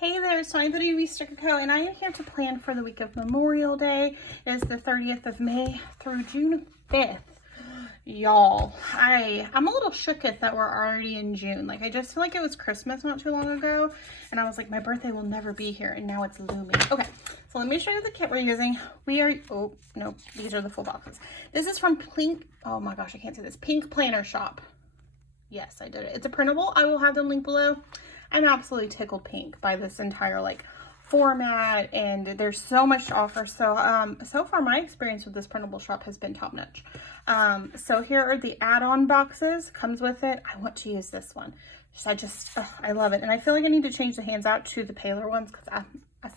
Hey there, it's Tony the UV Sticker Co. and I am here to plan for the week of Memorial Day. It is the 30th of May through June 5th. Y'all, I'm a little shooketh that we're already in June. Like, I just feel like it was Christmas not too long ago, and I was like, my birthday will never be here, and now it's looming. Okay, so let me show you the kit we're using. Oh, no, these are the full boxes. This is from oh my gosh, I can't say this, PinkPlannerShop. Yes, I did it. It's a printable. I will have the link below. I'm absolutely tickled pink by this entire like format, and there's so much to offer. So so far my experience with this printable shop has been top notch. So here are the add-on boxes, comes with it. I want to use this one. I love it, and I feel like I need to change the hands out to the paler ones because I'm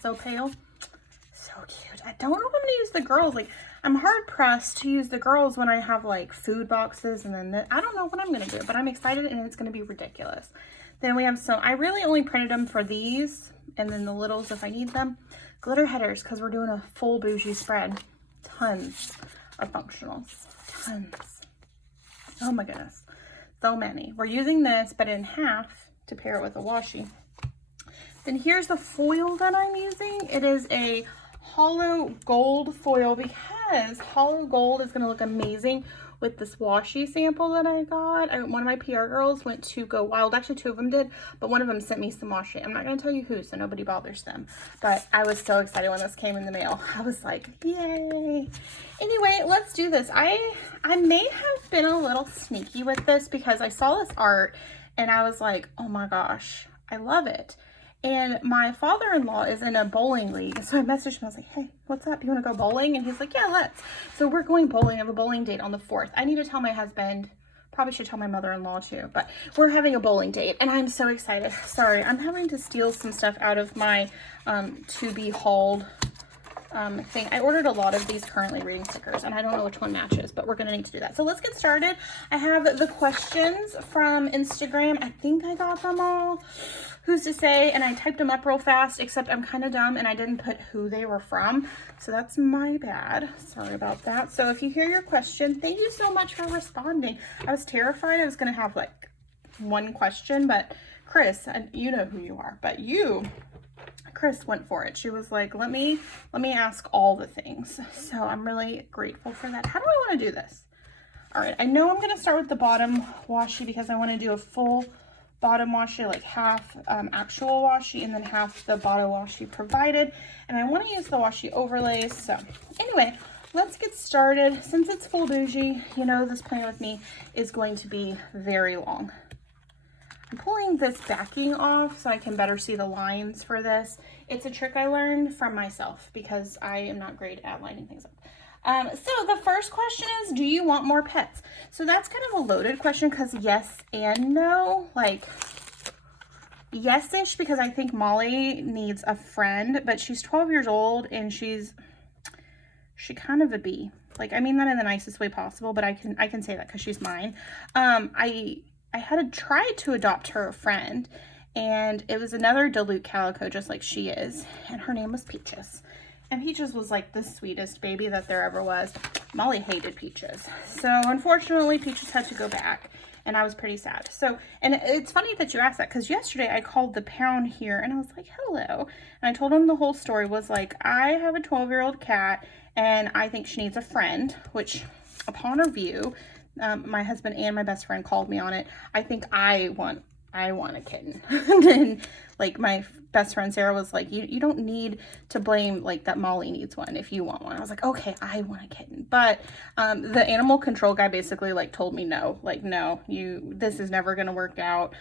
so pale. So cute. I don't know if I'm gonna use the girls. Like, I'm hard pressed to use the girls when I have like food boxes, and then I don't know what I'm gonna do, but I'm excited, and it's gonna be ridiculous. Then we have some, I really only printed them for these, and then the littles if I need them. Glitter headers, because we're doing a full bougie spread. Tons of functionals. Tons. Oh my goodness. So many. We're using this, but in half to pair it with a washi. Then here's the foil that I'm using. It is a hollow gold foil because hollow gold is going to look amazing with this washi sample that I got. One of my PR girls went to go wild. Actually, two of them did, but one of them sent me some washi. I'm not going to tell you who, so nobody bothers them. But I was so excited when this came in the mail. I was like, yay. Anyway, let's do this. I may have been a little sneaky with this because I saw this art and I was like, oh my gosh, I love it. And my father-in-law is in a bowling league. So I messaged him. I was like, hey, what's up? You want to go bowling? And he's like, yeah, let's. So we're going bowling. I have a bowling date on the 4th. I need to tell my husband. Probably should tell my mother-in-law too. But we're having a bowling date. And I'm so excited. Sorry, I'm having to steal some stuff out of my to-be hauled thing. I ordered a lot of these currently reading stickers, and I don't know which one matches, but we're going to need to do that. So let's get started. I have the questions from Instagram. I think I got them all. Who's to say? And I typed them up real fast, except I'm kind of dumb and I didn't put who they were from. So that's my bad. Sorry about that. So if you hear your question, thank you so much for responding. I was terrified I was going to have like one question, but Chris, and you know who you are, but Chris went for it. She was like, let me ask all the things. So I'm really grateful for that. How do I want to do this? All right, I know I'm going to start with the bottom washi because I want to do a full bottom washi, like half actual washi and then half the bottom washi provided. And I want to use the washi overlays. So anyway, let's get started. Since it's full bougie, you know this plan with me is going to be very long. I'm pulling this backing off so I can better see the lines for this. It's a trick I learned from myself because I am not great at lining things up. So the first question is, do you want more pets? So that's kind of a loaded question because yes and no. Like, yes-ish because I think Molly needs a friend, but she's 12 years old and she kind of a bee. Like, I mean that in the nicest way possible, but I can say that because she's mine. I had tried to adopt her a friend, and it was another Duluth calico just like she is, and her name was Peaches. And Peaches was like the sweetest baby that there ever was. Molly hated Peaches. So unfortunately, Peaches had to go back, and I was pretty sad. So, and it's funny that you asked that because yesterday I called the pound here and I was like, hello. And I told him the whole story was like, I have a 12-year-old cat and I think she needs a friend, which upon review, my husband and my best friend called me on it. I think I want a kitten. And then like my best friend Sarah was like, you don't need to blame like that Molly needs one if you want one. I was like, okay, I want a kitten. But the animal control guy basically like told me no, like, no, this is never going to work out.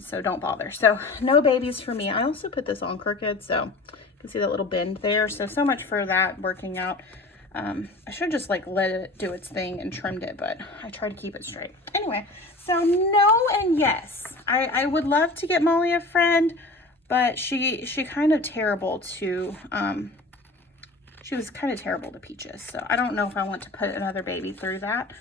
So don't bother. So no babies for me. I also put this on crooked, so you can see that little bend there. So much for that working out. I should just like let it do its thing and trimmed it, but I try to keep it straight. Anyway, so no and yes. I would love to get Molly a friend, but she kind of terrible to, she was kind of terrible to Peaches. So I don't know if I want to put another baby through that.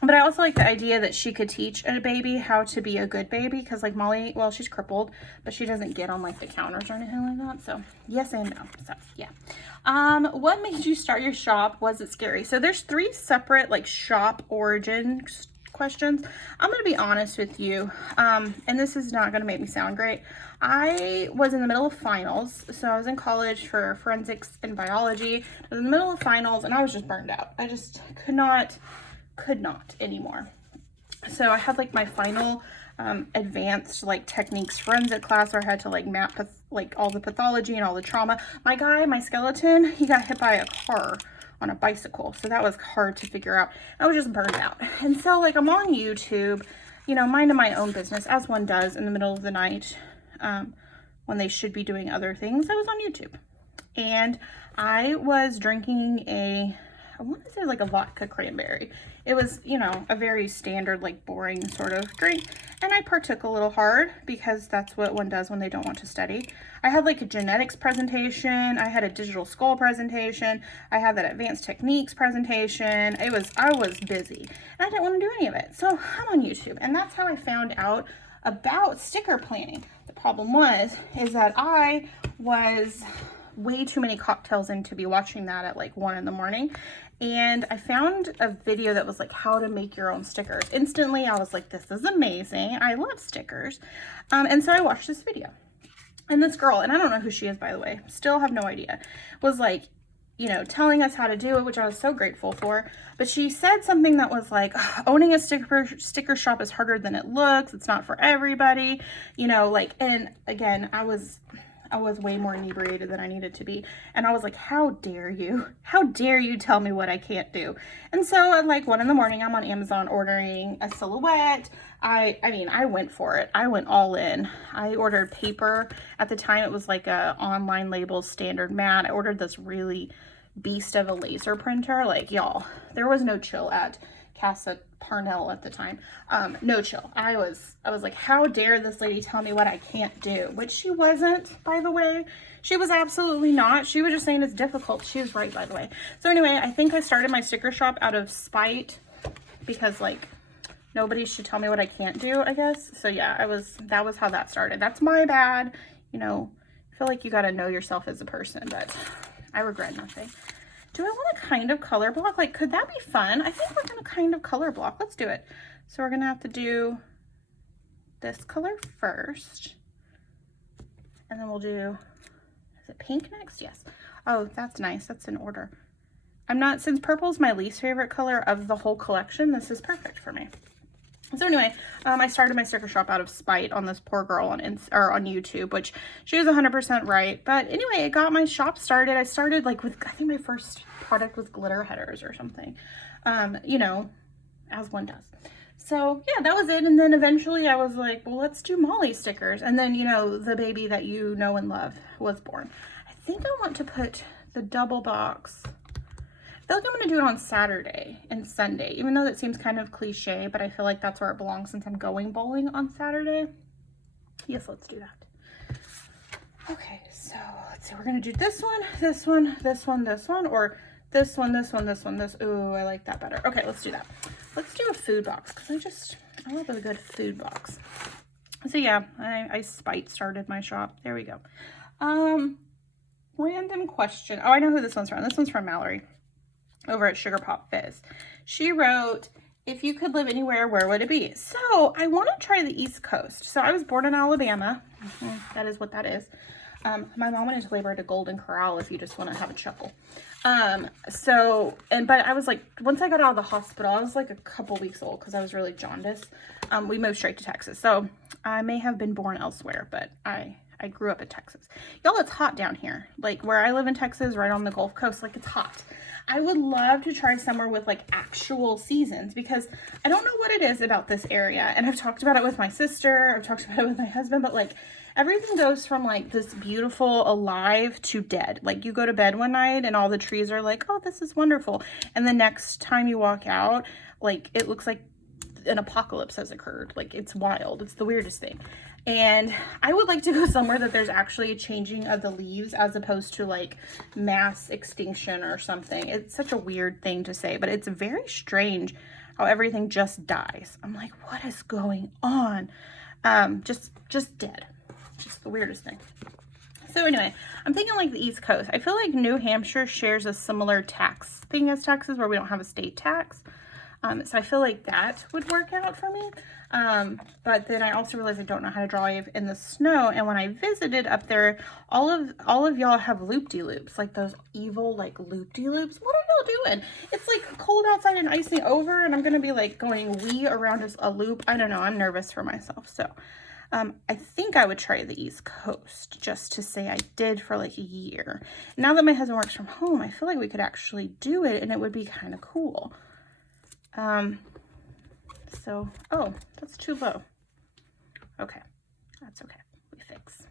But I also like the idea that she could teach a baby how to be a good baby, because like Molly, well, she's crippled, but she doesn't get on like the counters or anything like that. So yes and no. So yeah. What made you start your shop? Was it scary? So there's 3 separate like shop origin questions. I'm going to be honest with you, and this is not going to make me sound great. I was in the middle of finals, so I was in college for forensics and biology. I was in the middle of finals, and I was just burned out. I just could not anymore. So I had like my final advanced like techniques forensic class where I had to like map like all the pathology and all the trauma. My skeleton, he got hit by a car on a bicycle, so that was hard to figure out. I was just burned out, and so like I'm on YouTube, you know, minding my own business as one does in the middle of the night, when they should be doing other things. I was on YouTube, and I was drinking I want to say like a vodka cranberry. It was, you know, a very standard, like boring sort of drink. And I partook a little hard because that's what one does when they don't want to study. I had like a genetics presentation. I had a digital skull presentation. I had that advanced techniques presentation. I was busy and I didn't want to do any of it. So I'm on YouTube, and that's how I found out about sticker planning. The problem is that I was way too many cocktails in to be watching that at like 1 in the morning. And I found a video that was like how to make your own stickers. Instantly, I was like, this is amazing. I love stickers. And so I watched this video. And this girl, and I don't know who she is, by the way, still have no idea, was like, you know, telling us how to do it, which I was so grateful for. But she said something that was like, owning a sticker shop is harder than it looks. It's not for everybody, you know, like, and again, I was way more inebriated than I needed to be. And I was like, how dare you? How dare you tell me what I can't do? And so at like 1 in the morning, I'm on Amazon ordering a silhouette. I mean, I went for it. I went all in. I ordered paper. At the time, it was like a online label standard mat. I ordered this really beast of a laser printer. Like, y'all, there was no chill at Casa Parnell at the time. No chill. I was like, how dare this lady tell me what I can't do? Which she wasn't, by the way. She was absolutely not. She was just saying it's difficult. She was right, by the way. So anyway, I think I started my sticker shop out of spite because like nobody should tell me what I can't do, I guess. So yeah, that was how that started. That's my bad. You know, I feel like you got to know yourself as a person, but I regret nothing. Do I want to kind of color block? Like, could that be fun? I think we're going to kind of color block. Let's do it. So we're going to have to do this color first. And then we'll do, is it pink next? Yes. Oh, that's nice. That's in order. Since purple is my least favorite color of the whole collection, this is perfect for me. So anyway, I started my sticker shop out of spite on this poor girl on YouTube, which she was 100% right. But anyway, it got my shop started. I started like with, I think my first product was glitter headers or something, you know, as one does. So yeah, that was it. And then eventually I was like, well, let's do Molly stickers. And then, you know, the baby that you know and love was born. I think I want to put the double box. I feel like I'm going to do it on Saturday and Sunday, even though that seems kind of cliche, but I feel like that's where it belongs since I'm going bowling on Saturday. Yes, let's do that. Okay, so let's see. We're going to do this one, this one, this one, this one, or this one, this one, this one, this. Ooh, I like that better. Okay, let's do that. Let's do a food box because I love a good food box. So yeah, I started my shop. There we go. Random question. Oh, I know who this one's from. This one's from Mallory over at Sugar Pop Fizz. She wrote, if you could live anywhere, where would it be? So I want to try the East Coast. So I was born in Alabama. That is what that is. My mom went into labor at a Golden Corral, if you just want to have a chuckle. But I was like, once I got out of the hospital, I was like a couple weeks old because I was really jaundiced. We moved straight to Texas. So I may have been born elsewhere, but I grew up in Texas. Y'all, it's hot down here. Like where I live in Texas, right on the Gulf Coast, like it's hot. I would love to try somewhere with like actual seasons because I don't know what it is about this area. And I've talked about it with my sister. I've talked about it with my husband, but like everything goes from like this beautiful alive to dead. Like you go to bed one night and all the trees are like, oh, this is wonderful. And the next time you walk out, like it looks like an apocalypse has occurred. Like it's wild. It's the weirdest thing. And I would like to go somewhere that there's actually a changing of the leaves as opposed to like mass extinction or something. It's such a weird thing to say, but it's very strange how everything just dies. I'm like, what is going on? Just dead. Just the weirdest thing. So anyway, I'm thinking like the East Coast. I feel like New Hampshire shares a similar tax thing as Texas where we don't have a state tax. So I feel like that would work out for me. But then I also realized I don't know how to drive in the snow. And when I visited up there, all of y'all have loop-de-loops, like those evil like loop-de-loops. What are y'all doing? It's like cold outside and icing over, and I'm gonna be like going wee around a loop. I don't know. I'm nervous for myself. So I think I would try the East Coast just to say I did for like a year. Now that my husband works from home, I feel like we could actually do it, and it would be kind of cool. So, oh, that's too low. Okay, that's okay. We fix.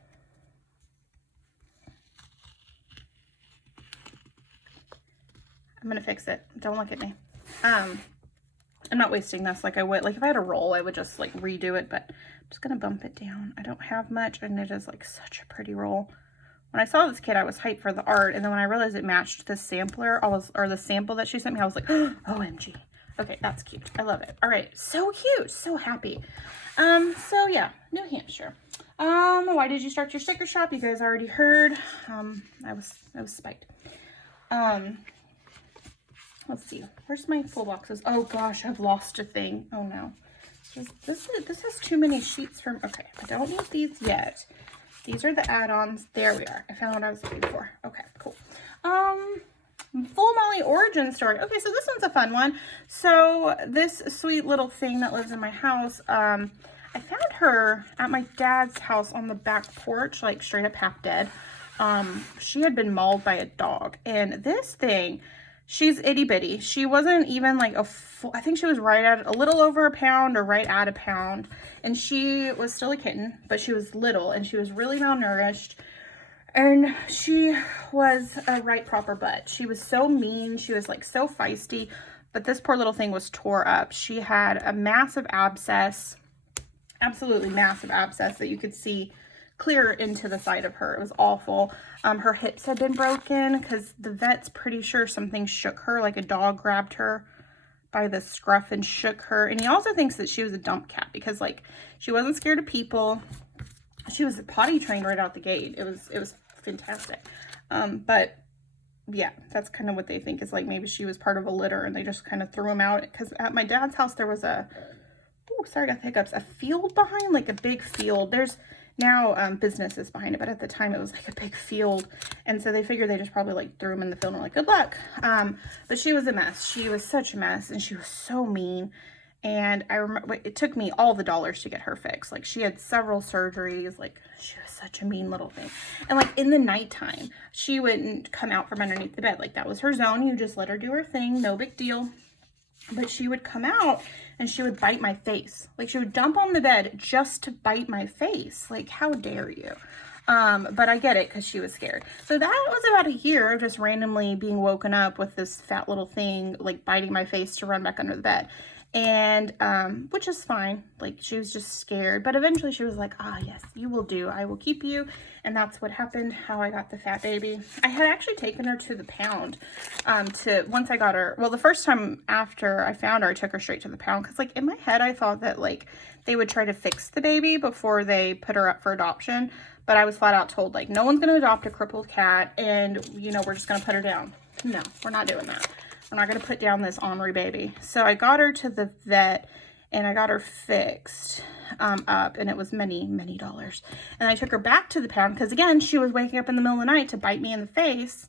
I'm gonna fix it. Don't look at me. I'm not wasting this like I would. Like if I had a roll, I would just like redo it, but I'm just gonna bump it down. I don't have much, and it is like such a pretty roll. When I saw this kit, I was hyped for the art, and then when I realized it matched the sampler, or the sample that she sent me, I was like, oh, OMG. Okay, that's cute. I love it. All right, so cute, so happy. So yeah, New Hampshire. Why did you start your sticker shop? You guys already heard. I was spiked. Let's see. Where's my full boxes? Oh gosh, I've lost a thing. Oh no. This has too many sheets from. Okay, I don't need these yet. These are the add-ons. There we are. I found what I was looking for. Okay, cool. Full Molly origin story. Okay, so this one's a fun one. So this sweet little thing that lives in my house, I found her at my dad's house on the back porch, like straight up half dead. She had been mauled by a dog, and this thing, she's itty bitty. She wasn't even like I think she was right at a little over a pound or right at a pound, and she was still a kitten, but she was little and she was really malnourished. And she was a right proper butt. She was so mean. She was like so feisty, but this poor little thing was tore up. She had a massive abscess, absolutely massive abscess that you could see clear into the side of her. It was awful. Her hips had been broken because the vet's pretty sure something shook her, like a dog grabbed her by the scruff and shook her. And he also thinks that she was a dump cat because like she wasn't scared of people. She was potty trained right out the gate. It was fantastic. But yeah, that's kind of what they think is like maybe she was part of a litter and they just kind of threw him out. Because at my dad's house there was a, oh sorry, I got the hiccups, a field behind, like a big field. There's now businesses behind it, but at the time it was like a big field, and so they figured they just probably like threw him in the field and were like, good luck. But she was a mess. She was such a mess, and she was so mean. And I remember it took me all the dollars to get her fixed. Like she had several surgeries. Like she was such a mean little thing. And like in the nighttime, she wouldn't come out from underneath the bed. Like that was her zone. You just let her do her thing. No big deal. But she would come out and she would bite my face. Like she would jump on the bed just to bite my face. Like how dare you? But I get it because she was scared. So that was about a year of just randomly being woken up with this fat little thing like biting my face to run back under the bed. And which is fine. Like she was just scared, but eventually she was like, ah yes, you will do, I will keep you. And that's what happened, how I got the fat baby. I had actually taken her to the pound once I got her, well, the first time after I found her, I took her straight to the pound because like in my head I thought that like they would try to fix the baby before they put her up for adoption, but I was flat out told like no one's going to adopt a crippled cat and you know we're just going to put her down. No, we're not doing that. I'm not going to put down this ornery baby. So I got her to the vet and I got her fixed up, and it was many, many dollars. And I took her back to the pound because again, she was waking up in the middle of the night to bite me in the face.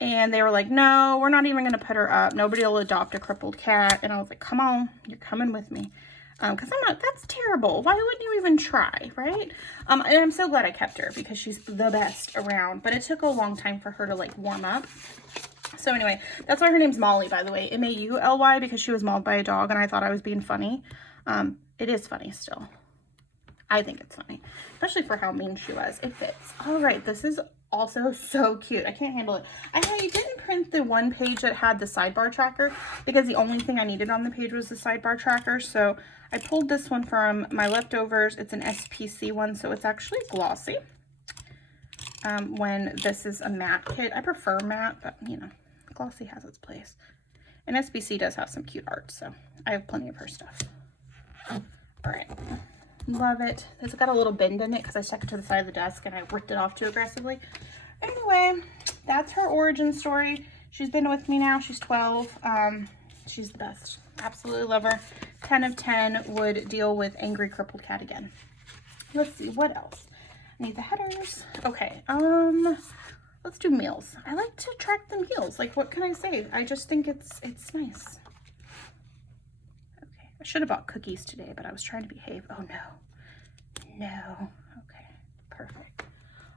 And they were like, no, we're not even going to put her up. Nobody will adopt a crippled cat. And I was like, come on, you're coming with me. Because I'm not, that's terrible. Why wouldn't you even try, right? And I'm so glad I kept her because she's the best around. But it took a long time for her to like warm up. So anyway, that's why her name's Molly, by the way. M-A-U-L-Y, because she was mauled by a dog and I thought I was being funny. It is funny still. I think it's funny, especially for how mean she was. It fits. All right, this is also so cute. I can't handle it. I didn't print the one page that had the sidebar tracker because the only thing I needed on the page was the sidebar tracker. So I pulled this one from my leftovers. It's an SPC one, so it's actually glossy. When this is a matte kit, I prefer matte, but you know, glossy has its place. And SPC does have some cute art, so I have plenty of her stuff. All right, love it. It's got a little bend in it because I stuck it to the side of the desk and I ripped it off too aggressively. Anyway, that's her origin story. She's been with me now. She's 12. She's the best. Absolutely love her. 10 of 10 would deal with angry crippled cat again. Let's see, what else? I need the headers. Okay, let's do meals. I like to track the meals. Like, what can I say? I just think it's nice. Okay, I should have bought cookies today, but I was trying to behave. Oh no. No. Okay, perfect.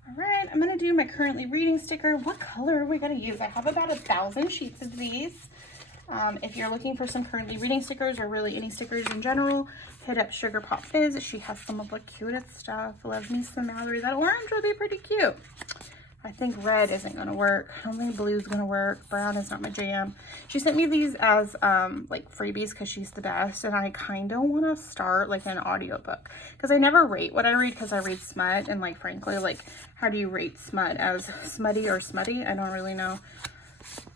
All right, I'm gonna do my currently reading sticker. What color are we gonna use? I have about 1,000 sheets of these. If you're looking for some currently reading stickers or really any stickers in general, hit up Sugar Pop Fizz. She has some of the cutest stuff. Love me some Mallory. That orange would be pretty cute. I think red isn't gonna work. I don't think blue is gonna work. Brown is not my jam. She sent me these as like freebies because she's the best, and I kind of want to start like an audiobook because I never rate what I read because I read smut, and like frankly, like how do you rate smut? As smutty or smutty? I don't really know.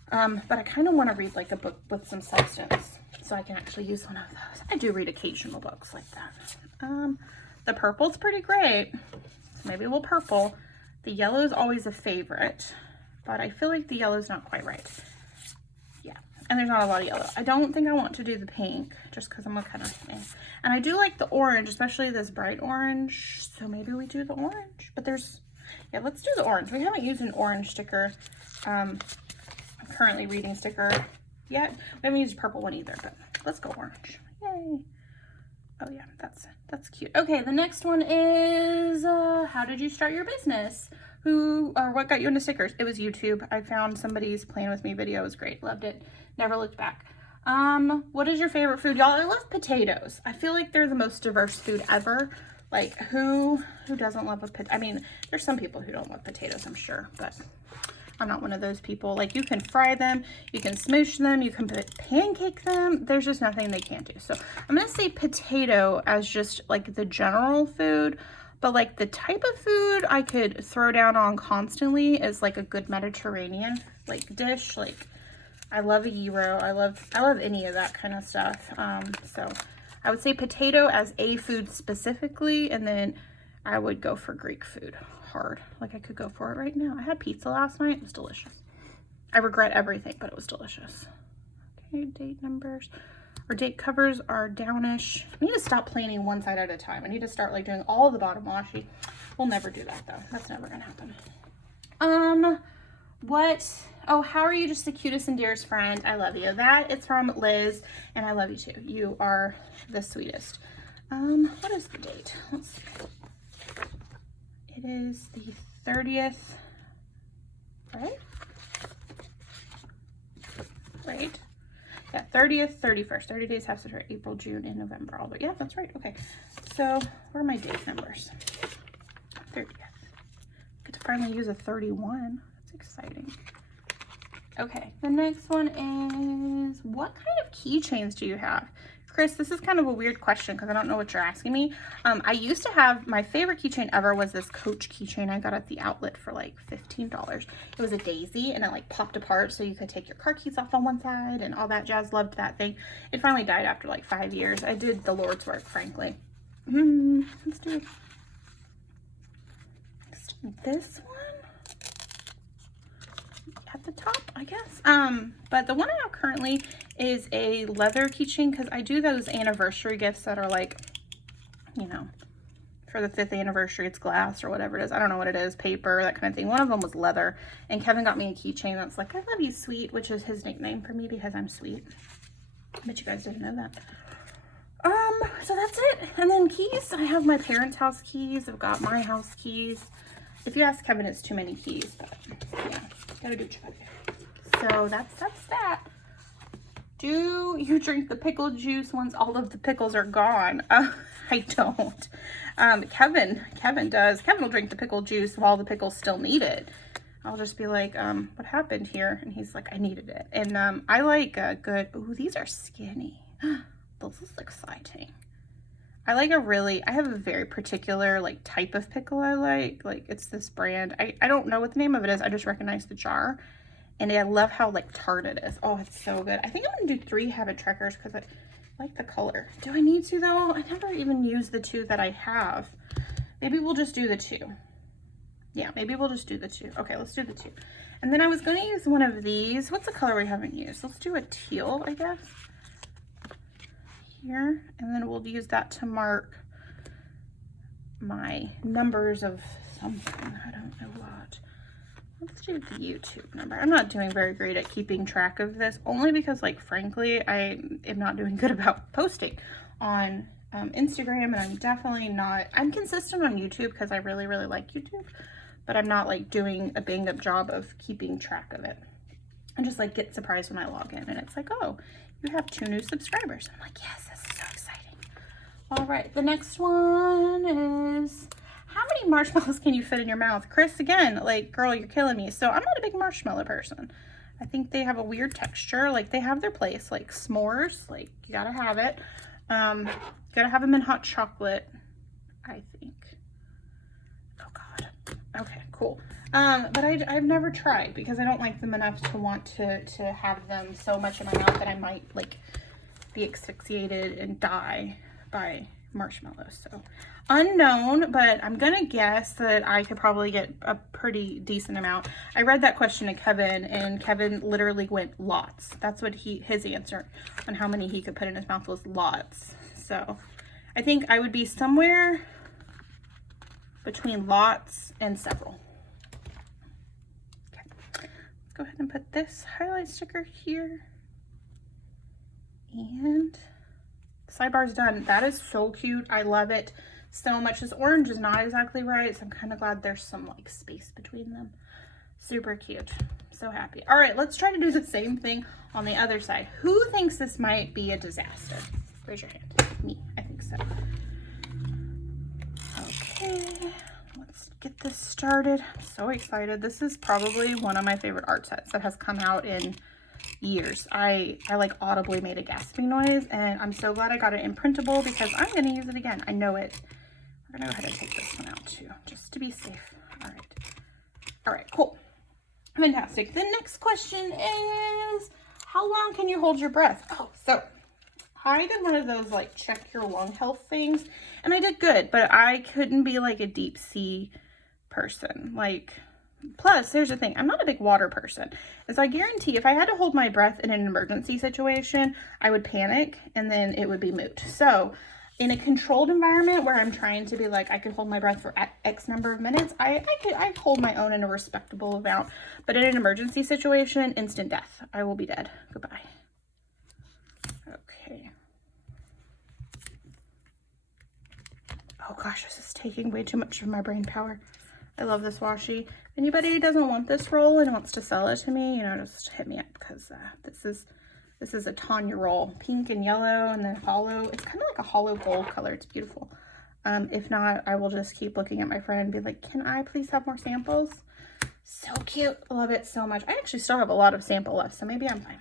But I kind of want to read like a book with some substance so I can actually use one of those. I do read occasional books like that. The purple's pretty great. So maybe we'll purple. The yellow is always a favorite, but I feel like the yellow's not quite right. Yeah, and there's not a lot of yellow. I don't think I want to do the pink just because I'm kind of, and I do like the orange, especially this bright orange. So maybe we do the orange, but there's, yeah, let's do the orange. We haven't used an orange sticker. Currently reading sticker yet. We haven't used a purple one either, but let's go orange. Yay. Oh yeah, that's cute. Okay, the next one is how did you start your business? Who or what got you into stickers? It was YouTube. I found somebody's playing with me video. It was great. Loved it. Never looked back. What is your favorite food? Y'all, I love potatoes. I feel like they're the most diverse food ever. Like who doesn't love a potato? I mean, there's some people who don't love potatoes, I'm sure, but I'm not one of those people. Like, you can fry them, you can smoosh them, you can pancake them. There's just nothing they can't do. So I'm gonna say potato as just like the general food, but like the type of food I could throw down on constantly is like a good Mediterranean like dish. Like I love a gyro. I love any of that kind of stuff. So I would say potato as a food specifically, and then I would go for Greek food. Hard. Like I could go for it right now. I had pizza last night. It was delicious. I regret everything, but it was delicious. Okay, date numbers or date covers are downish. I need to stop planning one side at a time. I need to start like doing all the bottom washi. We'll never do that though. That's never gonna happen. Oh, how are you? Just the cutest and dearest friend. I love you. That is from Liz, and I love you too. You are the sweetest. What is the date? Let's see. It is the 30th, right? Right? Yeah, 30th, 31st. 30 days have to April, June, and November. All but yeah, that's right. Okay. So where are my date numbers? 30th. Get to finally use a 31. That's exciting. Okay, the next one is, what kind of keychains do you have? Chris, this is kind of a weird question because I don't know what you're asking me. I used to have, my favorite keychain ever was this Coach keychain I got at the outlet for like $15. It was a daisy and it like popped apart so you could take your car keys off on one side and all that jazz. Loved that thing. It finally died after like 5 years. I did the Lord's work, frankly. Let's do this one at the top, I guess. But the one I have currently is a leather keychain because I do those anniversary gifts that are like, you know, for the 5th anniversary, it's glass or whatever it is. I don't know what it is, paper, that kind of thing. One of them was leather, and Kevin got me a keychain that's like, I love you, sweet, which is his nickname for me because I'm sweet. I bet you guys didn't know that. So that's it. And then keys, I have my parents' house keys. I've got my house keys. If you ask Kevin, it's too many keys, but yeah, gotta do what you gotta do. So that's that. Do you drink the pickle juice once all of the pickles are gone? I don't. Kevin does. Kevin will drink the pickle juice while the pickles still need it. I'll just be like, what happened here? And he's like, I needed it. And I like a good, ooh, these are skinny. This is exciting. I have a very particular like type of pickle I like. Like it's this brand. I don't know what the name of it is. I just recognize the jar. And I love how like tart it is. Oh, it's so good. I think I'm gonna do 3 habit trackers because I like the color. Do I need to though? I never even used the 2 that I have. Maybe we'll just do the 2. Yeah, maybe we'll just do the 2. Okay, let's do the 2. And then I was going to use one of these. What's the color we haven't used? Let's do a teal, I guess. Here. And then we'll use that to mark my numbers of something. I don't know what. Let's do the YouTube number. I'm not doing very great at keeping track of this, only because, like, frankly, I am not doing good about posting on Instagram, and I'm definitely not. I'm consistent on YouTube because I really, really like YouTube, but I'm not, like, doing a banged-up job of keeping track of it. I just, like, get surprised when I log in, and it's like, oh, you have 2 new subscribers. I'm like, yes, this is so exciting. All right, the next one is, how many marshmallows can you fit in your mouth? Chris, again, like, girl, you're killing me. So I'm not a big marshmallow person. I think they have a weird texture. Like, they have their place, like s'mores, like, you gotta have it. Gotta have them in hot chocolate, I think. Oh God. Okay, cool. But I've never tried because I don't like them enough to want to have them so much in my mouth that I might, like, be asphyxiated and die by marshmallows. So unknown, but I'm gonna guess that I could probably get a pretty decent amount. I read that question to Kevin, and Kevin literally went lots. That's what his answer on how many he could put in his mouth was lots. So I think I would be somewhere between lots and several. Okay, let's go ahead and put this highlight sticker here. And sidebar's done. That is so cute. I love it so much. This orange is not exactly right, so I'm kind of glad there's some, like, space between them. Super cute. So happy. All right, let's try to do the same thing on the other side. Who thinks this might be a disaster? Raise your hand. Me. I think so. Okay, let's get this started. I'm so excited. This is probably one of my favorite art sets that has come out in years. I like audibly made a gasping noise, and I'm so glad I got it in printable because I'm going to use it again. I know it. We're going to go ahead and take this one out too, just to be safe. All right. All right, cool. Fantastic. The next question is, how long can you hold your breath? Oh, so I did one of those, like, check your lung health things, and I did good, but I couldn't be, like, a deep sea person. Like, plus, here's the thing, I'm not a big water person. So I guarantee if I had to hold my breath in an emergency situation, I would panic, and then it would be moot. So in a controlled environment where I'm trying to be like, I could hold my breath for X number of minutes, I hold my own in a respectable amount. But in an emergency situation, instant death. I will be dead. Goodbye. Okay. Oh gosh, this is taking way too much of my brain power. I love this washi. If anybody doesn't want this roll and wants to sell it to me, you know, just hit me up, because this is a Tanya roll, pink and yellow, and then hollow. It's kind of like a hollow gold color. It's beautiful. If not, I will just keep looking at my friend and be like, can I please have more samples? So cute. Love it so much. I actually still have a lot of sample left, so maybe I'm fine.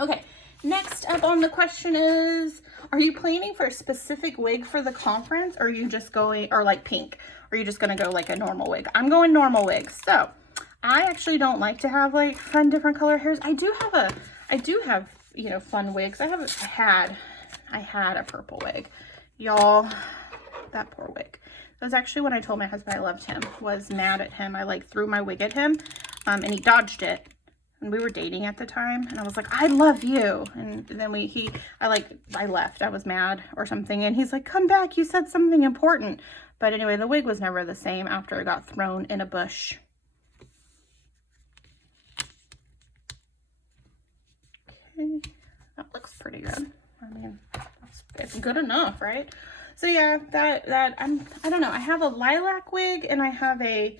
Okay. Next up on the question is, are you planning for a specific wig for the conference, or are you just going, or like pink, or are you just going to go like a normal wig? I'm going normal wig. So I actually don't like to have like fun different color hairs. I do have, you know, fun wigs. I had a purple wig. Y'all, that poor wig. That was actually when I told my husband I loved him, was mad at him. I like threw my wig at him, and he dodged it. And we were dating at the time, and I was like, I love you. And then I left. I was mad or something. And he's like, come back. You said something important. But anyway, the wig was never the same after it got thrown in a bush. Okay. That looks pretty good. I mean, it's good enough, right? So yeah, I don't know. I have a lilac wig, and I have a,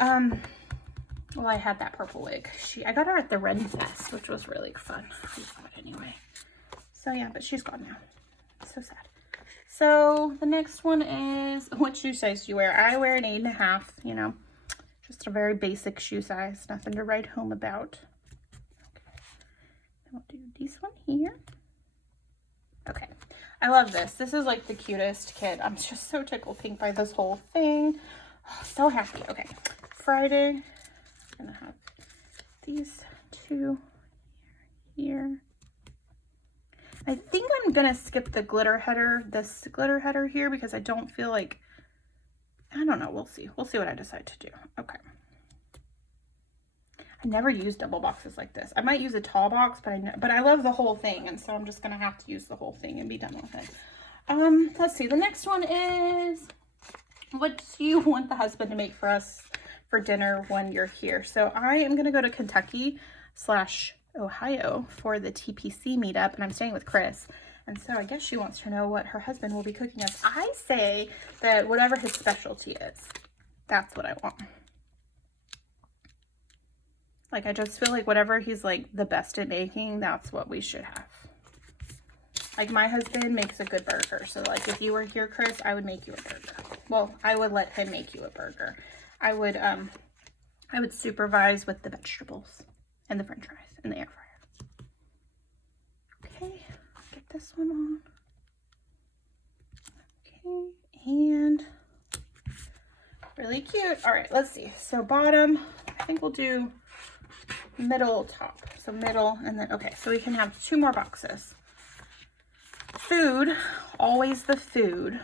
well, I had that purple wig. I got her at the Ren Fest, which was really fun. I thought anyway. So yeah, but she's gone now. So sad. So the next one is, what shoe size do you wear? I wear an 8.5, you know, just a very basic shoe size. Nothing to write home about. Okay. Then we'll do this one here. Okay. I love this. This is like the cutest kid. I'm just so tickled pink by this whole thing. Oh, so happy. Okay. Friday. I'm gonna have these two here. I think I'm gonna skip the glitter header, this glitter header here, because I don't feel like I don't know. We'll see. We'll see what I decide to do. Okay. I never use double boxes like this. I might use a tall box, but I love the whole thing, and so I'm just gonna have to use the whole thing and be done with it. Let's see. The next one is, what do you want the husband to make for us for dinner when you're here? So I am gonna go to Kentucky/Ohio for the TPC meetup, and I'm staying with Chris. And so I guess she wants to know what her husband will be cooking us. I say that whatever his specialty is, that's what I want. Like, I just feel like whatever he's like the best at making, that's what we should have. Like, my husband makes a good burger. So like, if you were here, Chris, I would make you a burger. Well, I would let him make you a burger. I would supervise with the vegetables and the french fries and the air fryer. Okay, get this one on. Okay, and really cute. All right, let's see. So bottom, I think we'll do middle, top. So middle, and then, okay, so we can have 2 more boxes. Food, always the food.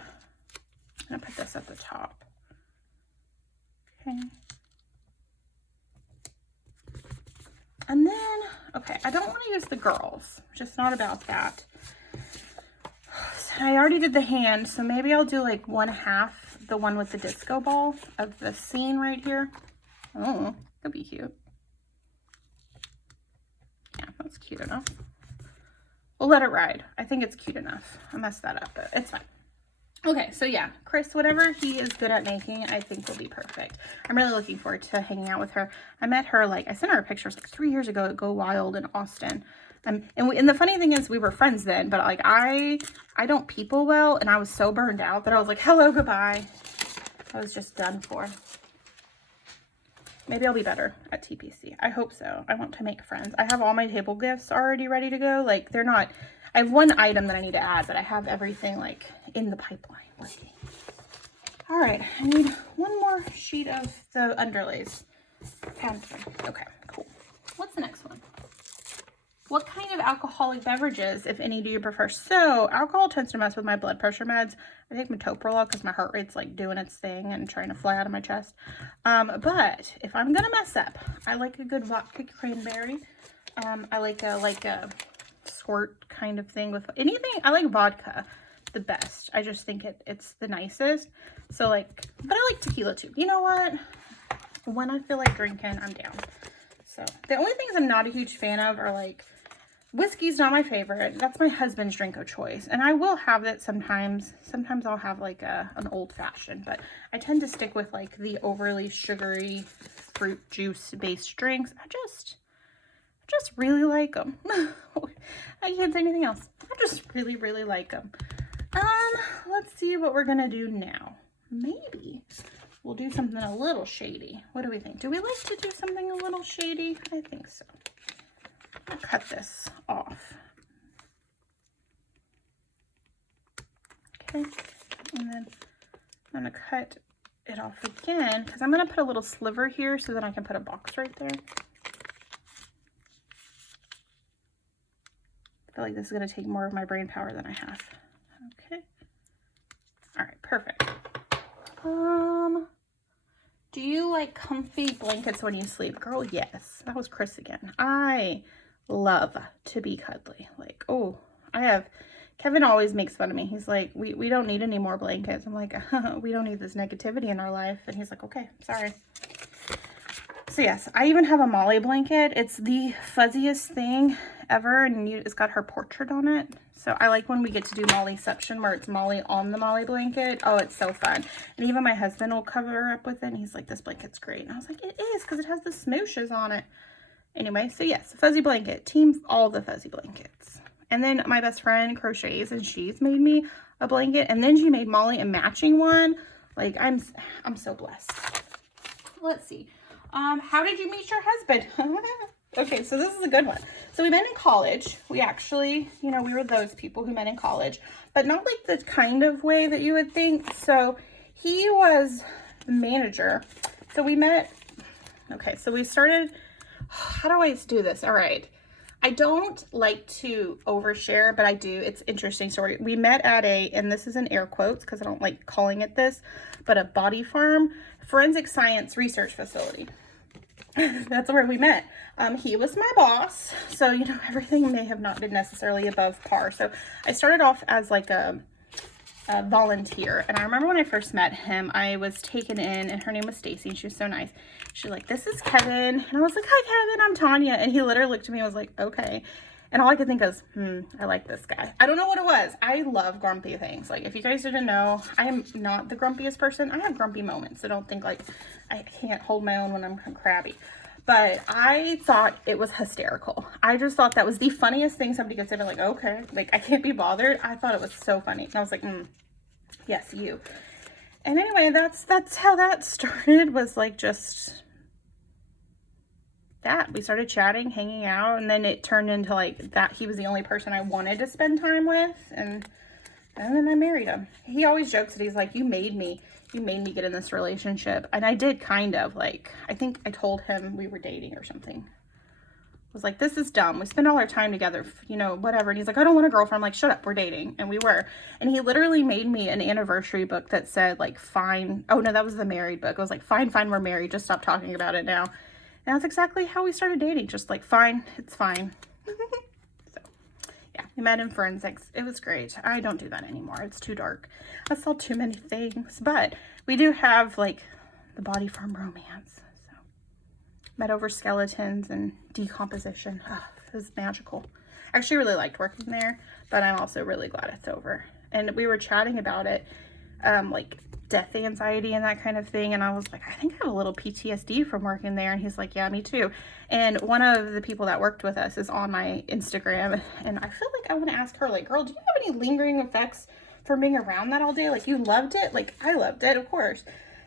I'm gonna put this at the top. Okay. And then, okay, I don't want to use the girls. Just not about that. So I already did the hand, so maybe I'll do like 1/2, the one with the disco ball of the scene right here. Oh, that'd be cute. Yeah, that's cute enough. We'll let it ride. I think it's cute enough. I messed that up, but it's fine. Okay, so yeah, Chris, whatever he is good at making, I think will be perfect. I'm really looking forward to hanging out with her. I met her, like, I sent her pictures like 3 years ago at Go Wild in Austin. And the funny thing is, we were friends then, but like, I don't people well, and I was so burned out that I was like, hello, goodbye. I was just done for. Maybe I'll be better at TPC. I hope so. I want to make friends. I have all my table gifts already ready to go. Like, they're not, I have one item that I need to add, but I have everything like in the pipeline working. All right, I need one more sheet of the underlays. Okay, cool. What's the next one? What kind of alcoholic beverages, if any, do you prefer? So alcohol tends to mess with my blood pressure meds. I take metoprolol because my heart rate's like doing its thing and trying to fly out of my chest. But if I'm gonna mess up, I like a good vodka cranberry. I like a squirt kind of thing with anything. I like vodka the best. I just think it's the nicest. So like, but I like tequila too. You know what? When I feel like drinking, I'm down. So the only things I'm not a huge fan of are like, whiskey's not my favorite. That's my husband's drink of choice. And I will have that sometimes. Sometimes I'll have like an old fashioned, but I tend to stick with like the overly sugary fruit juice based drinks. I just really like them. I can't say anything else. I just really, really like them. Let's see what we're gonna do now. Maybe we'll do something a little shady. What do we think? Do we like to do something a little shady? I think so. I'll cut this off. Okay, and then I'm gonna cut it off again because I'm gonna put a little sliver here so that I can put a box right there. I feel like this is gonna take more of my brain power than I have. Okay. All right, perfect. Do you like comfy blankets when you sleep? Girl, yes. That was Chris again. I love to be cuddly. Like, oh, Kevin always makes fun of me. He's like, we don't need any more blankets. I'm like, we don't need this negativity in our life. And he's like, okay, sorry. So yes, I even have a Molly blanket. It's the fuzziest thing ever, and it's got her portrait on it. So I like when we get to do Mollyception, where it's Molly on the Molly blanket. Oh, it's so fun. And even my husband will cover her up with it, and he's like, this blanket's great. And I was like, it is, because it has the smooshes on it. Anyway, so yes, fuzzy blanket. Team all the fuzzy blankets. And then my best friend crochets, and she's made me a blanket, and then she made Molly a matching one. Like, I'm so blessed. Let's see. How did you meet your husband? Okay, so this is a good one. So we met in college. We actually, we were those people who met in college, but not like the kind of way that you would think. So he was the manager. So we met, okay, so we started, how do I do this? All right. I don't like to overshare, but I do. It's an interesting story. We met at and this is in air quotes because I don't like calling it this, but a body farm forensic science research facility. That's where we met. He was my boss, so, you know, everything may have not been necessarily above par. So I started off as like a volunteer, and I remember when I first met him, I was taken in, and her name was Stacy, and she was so nice. She's like, "This is Kevin," and I was like, "Hi, Kevin, I'm Tanya," and he literally looked at me and was like, "Okay," and all I could think was, I like this guy. I don't know what it was. I love grumpy things. Like, if you guys didn't know, I am not the grumpiest person. I have grumpy moments, so don't think like I can't hold my own when I'm crabby. But I thought it was hysterical. I just thought that was the funniest thing somebody could say. Like, okay, like, I can't be bothered. I thought it was so funny. And I was like, yes, you. And anyway, that's how that started, was like just that. We started chatting, hanging out, and then it turned into like that he was the only person I wanted to spend time with, and then I married him. He always jokes that he's like, you made me get in this relationship. And I did, kind of. Like, I think I told him we were dating or something. I was like, this is dumb. We spend all our time together, you know, whatever. And he's like, I don't want a girlfriend. I'm like, shut up, we're dating. And we were. And he literally made me an anniversary book that said, like, fine. Oh, no, that was the married book. It was like, fine, we're married. Just stop talking about it now. And that's exactly how we started dating. Just like, fine, it's fine. Yeah, we met in forensics. It was great. I don't do that anymore. It's too dark. I saw too many things. But we do have, like, the body farm romance. So, met over skeletons and decomposition. Oh, it was magical. I actually really liked working there, but I'm also really glad it's over. And we were chatting about it, like, death anxiety and that kind of thing, and I was like, I think I have a little PTSD from working there. And he's like, yeah, me too. And one of the people that worked with us is on my Instagram, and I feel like I want to ask her, like, girl, do you have any lingering effects from being around that all day? Like, you loved it? Like, I loved it, of course,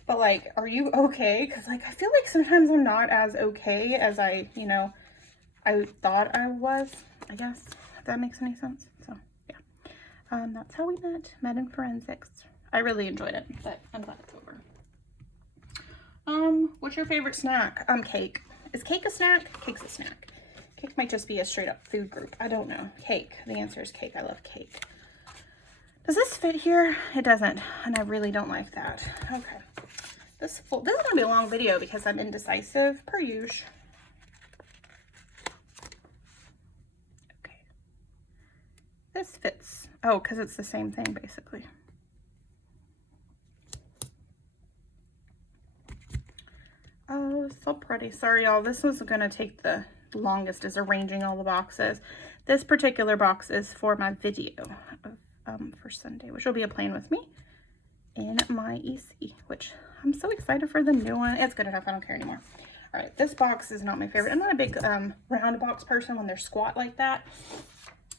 but like, are you okay? Because like, I feel like sometimes I'm not as okay as I thought I was, I guess, if that makes any sense. So yeah, that's how we met in forensics. I really enjoyed it, but I'm glad it's over. What's your favorite snack? Cake. Is cake a snack? Cake's a snack. Cake might just be a straight up food group. I don't know. Cake. The answer is cake. I love cake. Does this fit here? It doesn't, and I really don't like that. Okay. This is going to be a long video because I'm indecisive, per usual. Okay. This fits. Oh, because it's the same thing, basically. Oh, so pretty. Sorry, y'all. This was going to take the longest, is arranging all the boxes. This particular box is for my video for Sunday, which will be a plan with me in my EC, which I'm so excited for the new one. It's good enough. I don't care anymore. All right, this box is not my favorite. I'm not a big round box person when they're squat like that.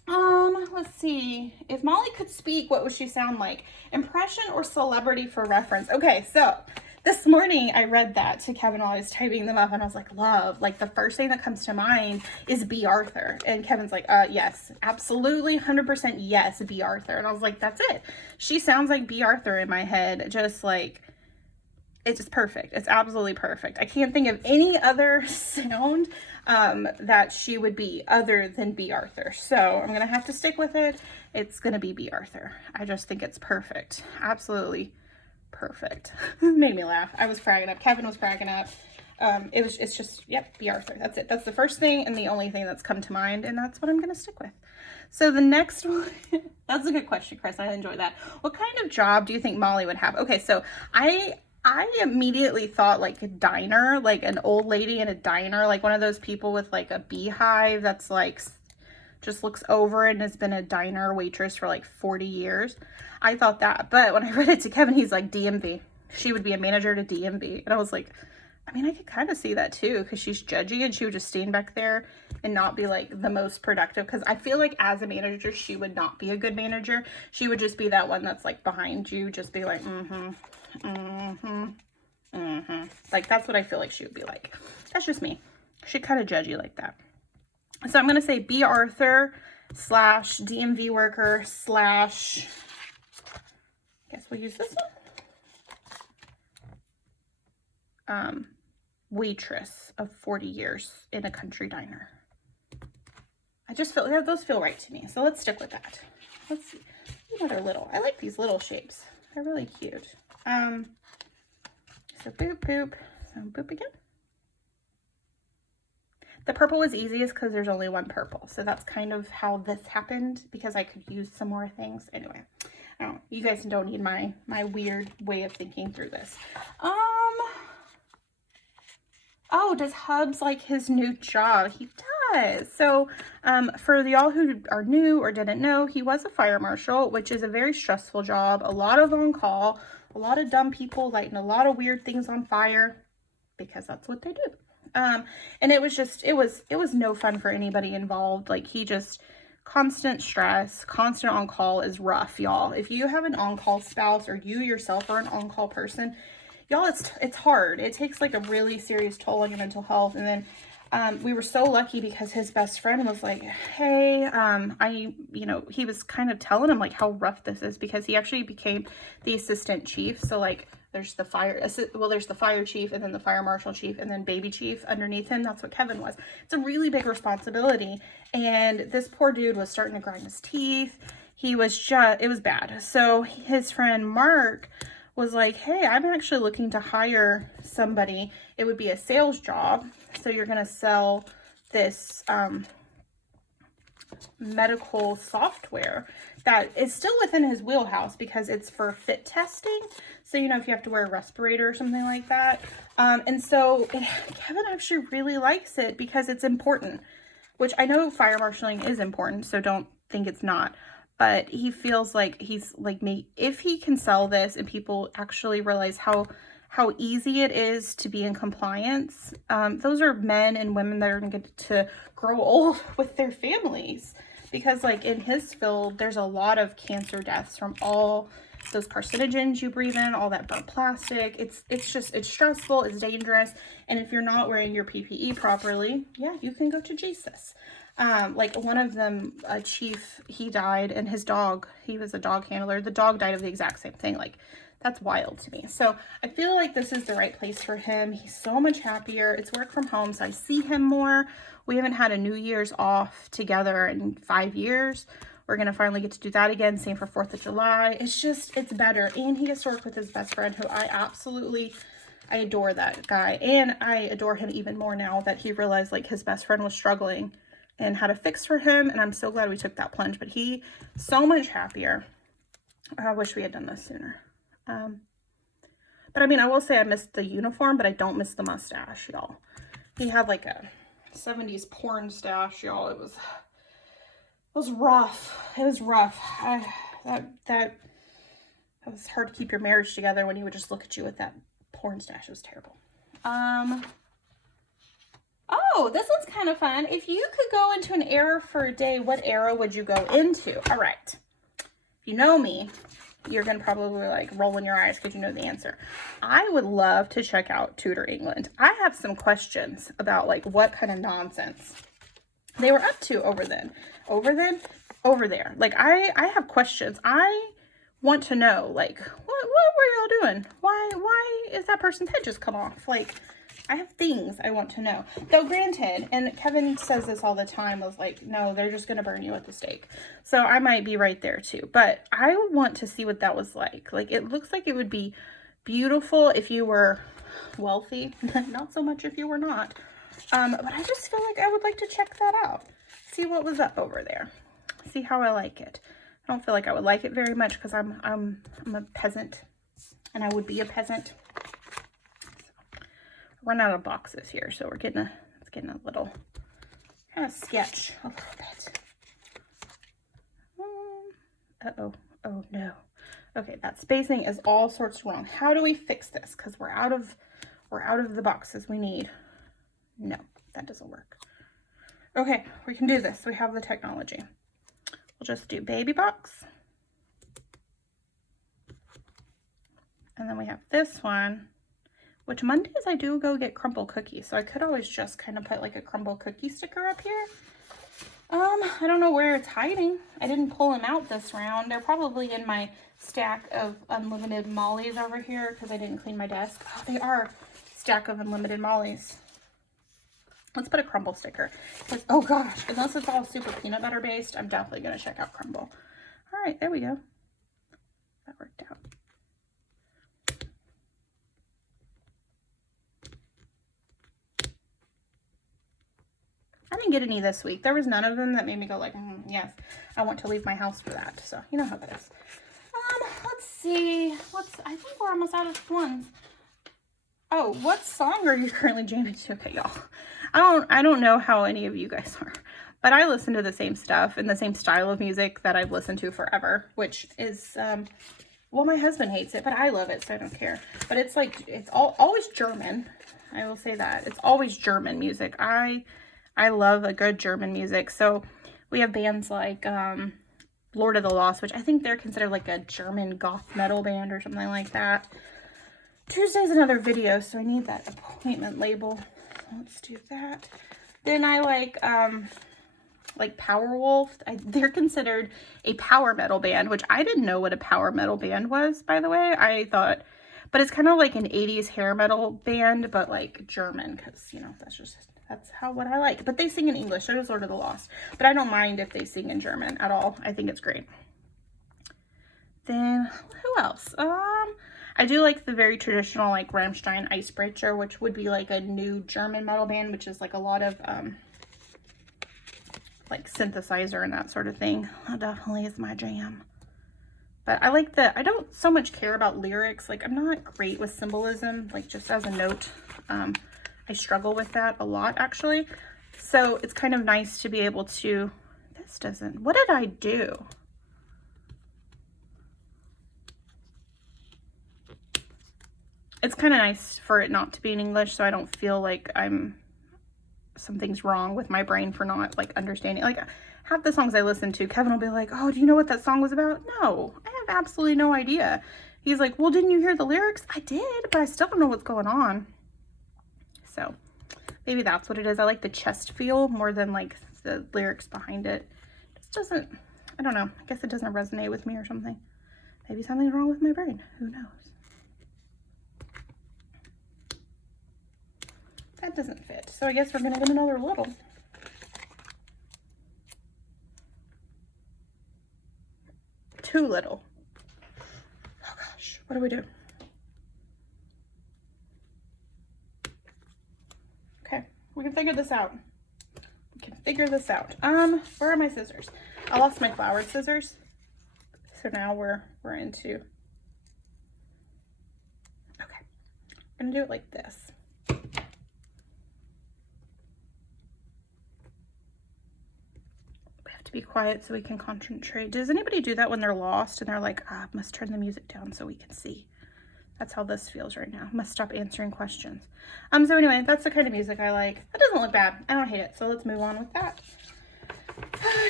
Let's see. If Molly could speak, what would she sound like? Impression or celebrity for reference? Okay, so this morning I read that to Kevin while I was typing them up, and I was like, love. Like, the first thing that comes to mind is B. Arthur. And Kevin's like, yes, absolutely, 100% yes, B. Arthur. And I was like, that's it. She sounds like B. Arthur in my head. Just like, it's just perfect. It's absolutely perfect. I can't think of any other sound that she would be other than B. Arthur. So I'm going to have to stick with it. It's going to be B. Arthur. I just think it's perfect. Absolutely perfect. Made me laugh. I was cracking up. Kevin was cracking up. It's just, yep, B. Arthur. That's it. That's the first thing and the only thing that's come to mind, and that's what I'm going to stick with. So the next one, that's a good question, Chris. I enjoy that. What kind of job do you think Molly would have? Okay, so I immediately thought like a diner, like an old lady in a diner, like one of those people with like a beehive that's like just looks over and has been a diner waitress for like 40 years. I thought that, but when I read it to Kevin, he's like DMV. She would be a manager to DMV. And I was like, I mean, I could kind of see that too, because she's judgy and she would just stand back there and not be like the most productive. Because I feel like as a manager, she would not be a good manager. She would just be that one that's like behind you, just be like, like, that's what I feel like she would be like. That's just me. She's kind of judgy like that. So I'm going to say B. Arthur / DMV worker / guess we'll use this one. Waitress of 40 years in a country diner. just feel, yeah, those feel right to me. So let's stick with that. Let's see. Another little. I like these little shapes. They're really cute. So boop, boop, boop again. The purple was easiest because there's only one purple. So that's kind of how this happened, because I could use some more things. Anyway, I don't, you guys don't need my weird way of thinking through this. Oh, does Hubs like his new job? He does. So for y'all who are new or didn't know, he was a fire marshal, which is a very stressful job. A lot of on call, a lot of dumb people lighting a lot of weird things on fire, because that's what they do. And it was just, it was no fun for anybody involved. Like, he just, constant stress, constant on call is rough, y'all. If you have an on-call spouse, or you yourself are an on-call person, y'all, it's hard. It takes like a really serious toll on your mental health. And then we were so lucky because his best friend was like, hey, he was kind of telling him like how rough this is, because he actually became the assistant chief. So like, there's the fire chief, and then the fire marshal chief, and then baby chief underneath him. That's what Kevin was. It's a really big responsibility. And this poor dude was starting to grind his teeth. It was bad. So his friend Mark was like, hey, I'm actually looking to hire somebody. It would be a sales job. So you're going to sell this medical software that is still within his wheelhouse, because it's for fit testing. So, you know, if you have to wear a respirator or something like that. And so Kevin actually really likes it because it's important, which I know fire marshaling is important, so don't think it's not. But he feels like he's like me. If he can sell this and people actually realize how easy it is to be in compliance, those are men and women that are going to get to grow old with their families. Because like in his field, there's a lot of cancer deaths from all those carcinogens you breathe in, all that burnt plastic. It's stressful, it's dangerous. And if you're not wearing your PPE properly, yeah, you can go to Jesus. Like one of them, a chief, he died, and his dog, he was a dog handler. The dog died of the exact same thing. Like, that's wild to me. So I feel like this is the right place for him. He's so much happier. It's work from home, so I see him more. We haven't had a New Year's off together in 5 years. We're going to finally get to do that again. Same for 4th of July. It's better. And he gets to work with his best friend, who I adore that guy. And I adore him even more now that he realized like his best friend was struggling and had a fix for him. And I'm so glad we took that plunge, but he so much happier. I wish we had done this sooner. But I mean, I will say I missed the uniform, but I don't miss the mustache, y'all. He had like a 70s porn stash, y'all. It was rough. It was rough. That was hard to keep your marriage together when he would just look at you with that porn stash. It was terrible. Oh, this one's kind of fun. If you could go into an era for a day, what era would you go into? All right. If you know me, you're going to probably like roll in your eyes because you know the answer. I would love to check out Tudor England. I have some questions about like what kind of nonsense they were up to over there. Like I have questions. I want to know like what were y'all doing? Why is that person's head just come off? Like, I have things I want to know. Though granted, and Kevin says this all the time, was like, no, they're just going to burn you at the stake. So I might be right there too. But I want to see what that was like. Like, it looks like it would be beautiful if you were wealthy. Not so much if you were not. But I just feel like I would like to check that out. See what was up over there. See how I like it. I don't feel like I would like it very much because I'm a peasant. And I would be a peasant. Run out of boxes here, so it's getting a little kind of sketch a little bit. Oh no. Okay, that spacing is all sorts wrong. How do we fix this? Because we're out of the boxes we need. No, that doesn't work. Okay, we can do this. We have the technology. We'll just do baby box. And then we have this one. Which Mondays I do go get crumble cookies. So I could always just kind of put like a crumble cookie sticker up here. I don't know where it's hiding. I didn't pull them out this round. They're probably in my stack of unlimited mollies over here because I didn't clean my desk. Oh, they are stack of unlimited mollies. Let's put a crumble sticker. Oh gosh, unless it's all super peanut butter based, I'm definitely going to check out crumble. All right, there we go. That worked out. I didn't get any this week. There was none of them that made me go like, yes, I want to leave my house for that. So you know how that is. Let's see. I think we're almost out of ones. Oh, what song are you currently jamming to? Okay, y'all. I don't know how any of you guys are, but I listen to the same stuff and the same style of music that I've listened to forever, which is, well, my husband hates it, but I love it, so I don't care. But it's like, it's always German. I will say that. It's always German music. I love a good German music. So we have bands like Lord of the Lost, which I think they're considered like a German goth metal band or something like that. Tuesday's another video, so I need that appointment label. Let's do that. Then I like Powerwolf. They're considered a power metal band, which I didn't know what a power metal band was, by the way. I thought, but it's kind of like an 80s hair metal band, but like German, because, you know, that's what I like. But they sing in English. So does Lord of the Lost. But I don't mind if they sing in German at all. I think it's great. Then, who else? I do like the very traditional, like, Rammstein Icebreaker, which would be, like, a new German metal band, which is, like, a lot of, like, synthesizer and that sort of thing. That definitely is my jam. But I like I don't so much care about lyrics. Like, I'm not great with symbolism, like, just as a note. I struggle with that a lot, actually. So it's kind of nice to be able to, what did I do? It's kind of nice for it not to be in English, so I don't feel like something's wrong with my brain for not, like, understanding. Like, half the songs I listen to, Kevin will be like, oh, do you know what that song was about? No, I have absolutely no idea. He's like, well, didn't you hear the lyrics? I did, but I still don't know what's going on. So maybe that's what it is. I like the chest feel more than, like, the lyrics behind it. It just doesn't, I don't know. I guess it doesn't resonate with me or something. Maybe something's wrong with my brain. Who knows? That doesn't fit. So I guess we're going to get another little. Too little. Oh gosh, what do we do? Okay, we can figure this out. Where are my scissors? I lost my flowered scissors. So now we're into, okay, I'm gonna do it like this. To be quiet so we can concentrate. Does anybody do that when they're lost and they're like, must turn the music down so we can see? That's how this feels right now. Must stop answering questions. So anyway, that's the kind of music I like. That doesn't look bad. I don't hate it. So let's move on with that.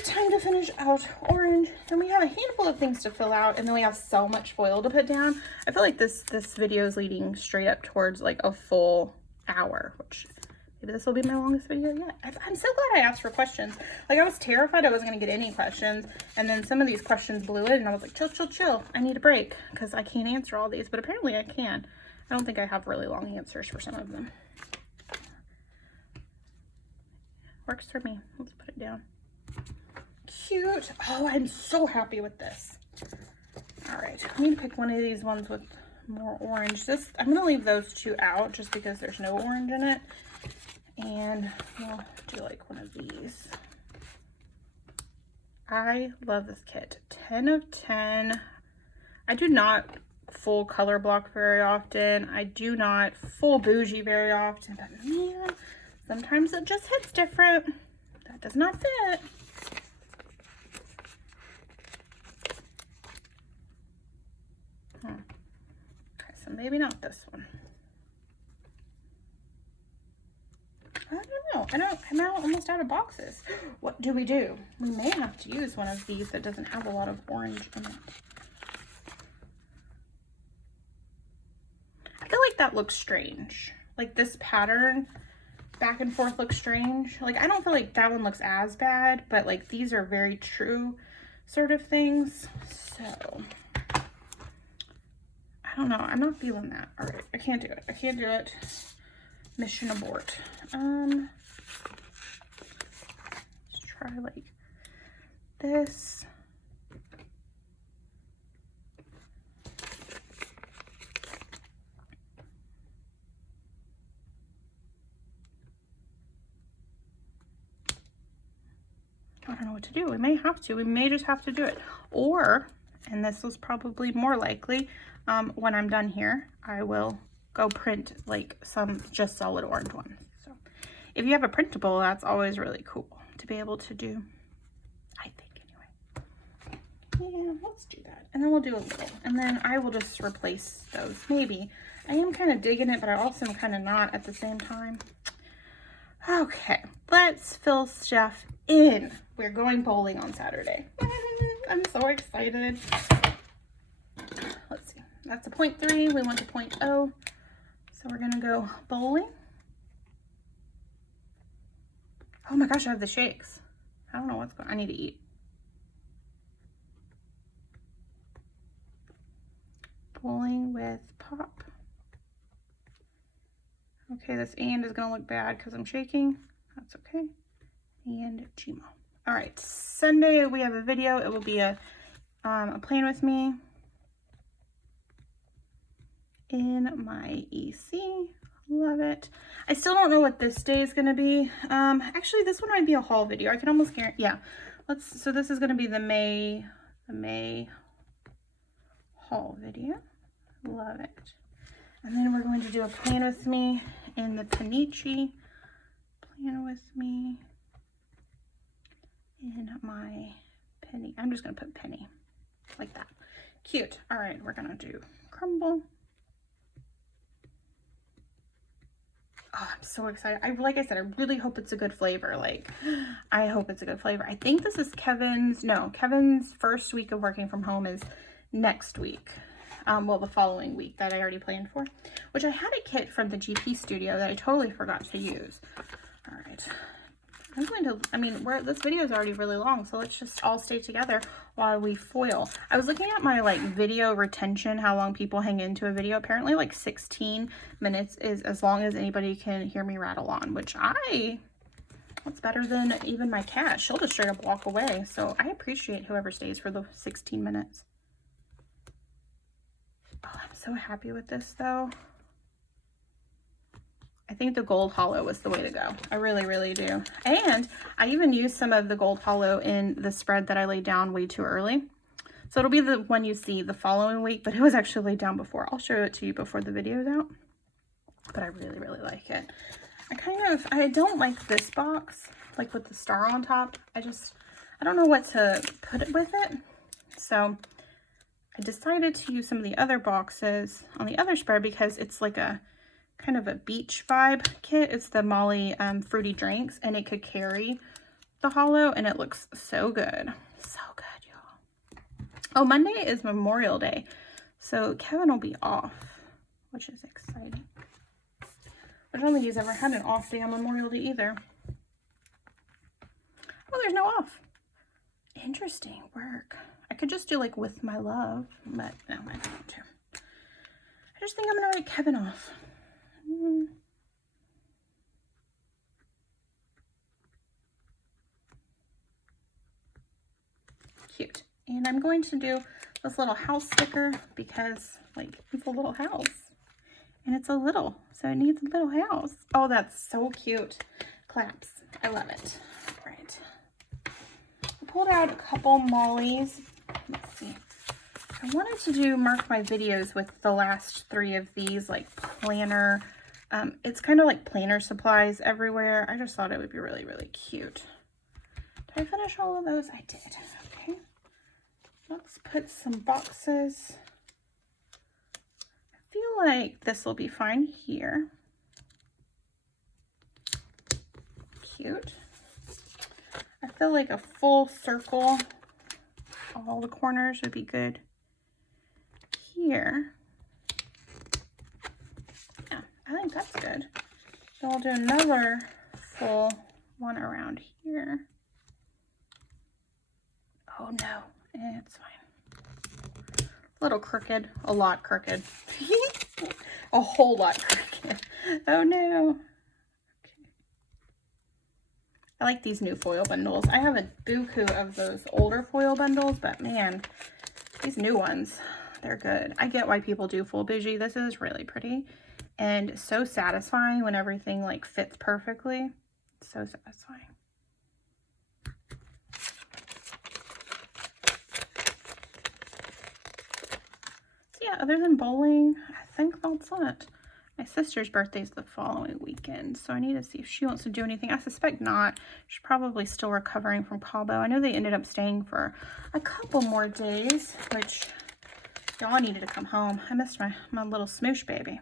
Time to finish out orange. And we have a handful of things to fill out, and then we have so much foil to put down. I feel like this video is leading straight up towards like a full hour, which maybe this will be my longest video yet. I'm so glad I asked for questions. Like, I was terrified I wasn't going to get any questions. And then some of these questions blew in, and I was like, chill, chill, chill. I need a break because I can't answer all these. But apparently I can. I don't think I have really long answers for some of them. Works for me. Let's put it down. Cute. Oh, I'm so happy with this. All right. I need to pick one of these ones with more orange. I'm going to leave those two out just because there's no orange in it. And we'll do like one of these. I love this kit. 10 of 10. I do not full color block very often. I do not full bougie very often. But man, sometimes it just hits different. That does not fit. Okay, so maybe not this one. I don't know. I'm now almost out of boxes. What do? We may have to use one of these that doesn't have a lot of orange in it. I feel like that looks strange. Like this pattern back and forth looks strange. Like I don't feel like that one looks as bad, but like these are very true sort of things. So I don't know. I'm not feeling that. All right. I can't do it. I can't do it. mission abort. Let's try like this. I don't know what to do. We may have to. We may just have to do it. Or, and this was probably more likely, when I'm done here, I will go print like some just solid orange ones. So if you have a printable, that's always really cool to be able to do, I think anyway. Yeah, let's do that. And then we'll do a little. And then I will just replace those. Maybe. I am kind of digging it, but I also am kind of not at the same time. Okay, let's fill stuff in. We're going bowling on Saturday. I'm so excited. Let's see. That's a 0.3. We want a 0.0. So we're going to go bowling. Oh my gosh, I have the shakes. I don't know what's going on. I need to eat. Bowling with pop. Okay, this and is going to look bad because I'm shaking. That's okay. And Gmail. All right, Sunday we have a video. It will be a plan with me in my EC. Love it. I still don't know what this day is going to be. Actually, this one might be a haul video. I can almost guarantee. Yeah, so this is going to be the May haul video. Love it. And then we're going to do a plan with me in the Panichi. Plan with me in my penny. I'm just going to put penny like that. Cute. All right, we're going to do crumble. Oh, I'm so excited. Like I said, I really hope it's a good flavor. Like, I hope it's a good flavor. I think this is Kevin's first week of working from home is next week. Well, the following week that I already planned for, which I had a kit from the GP studio that I totally forgot to use. All right. I'm going to, this video is already really long, so let's just all stay together while we foil. I was looking at my like video retention, how long people hang into a video. Apparently like 16 minutes is as long as anybody can hear me rattle on, which that's better than even my cat. She'll just straight up walk away. So I appreciate whoever stays for the 16 minutes. Oh, I'm so happy with this though. I think the gold hollow was the way to go. I really, really do. And I even used some of the gold hollow in the spread that I laid down way too early. So it'll be the one you see the following week, but it was actually laid down before. I'll show it to you before the video's out. But I really, really like it. I don't like this box, like with the star on top. I don't know what to put it with it. So I decided to use some of the other boxes on the other spread because it's like a kind of a beach vibe kit. It's the Molly Fruity Drinks, and it could carry the hollow, and it looks so good. So good, y'all. Oh, Monday is Memorial Day, so Kevin will be off, which is exciting. I don't think he's ever had an off day on Memorial Day either. Oh, there's no off. Interesting work. I could just do like with my love, but no, I don't want to. I just think I'm gonna write Kevin off. Cute. And I'm going to do this little house sticker because like it's a little house and it's a little, so it needs a little house. Oh, that's so cute. Claps. I love it. All right. I pulled out a couple Mollies. Let's see. I wanted to mark my videos with the last 3 of these like planner. It's kind of like planner supplies everywhere. I just thought it would be really, really cute. Did I finish all of those? I did. Okay. Let's put some boxes. I feel like this will be fine here. Cute. I feel like a full circle, all the corners would be good here. Yeah, I think that's good. So I'll do another full one around here. Oh no, it's fine. A little crooked, a lot crooked. a whole lot cracking. Oh no. Okay. I like these new foil bundles. I have a buku of those older foil bundles, but man, these new ones, they're good. I get why people do full bougie. This is really pretty and so satisfying when everything like fits perfectly. So satisfying. So yeah, other than bowling, I think that's it. My sister's birthday is the following weekend, so I need to see if she wants to do anything. I suspect not. She's probably still recovering from Cabo. I know they ended up staying for a couple more days, which y'all needed to come home. I missed my little smoosh baby.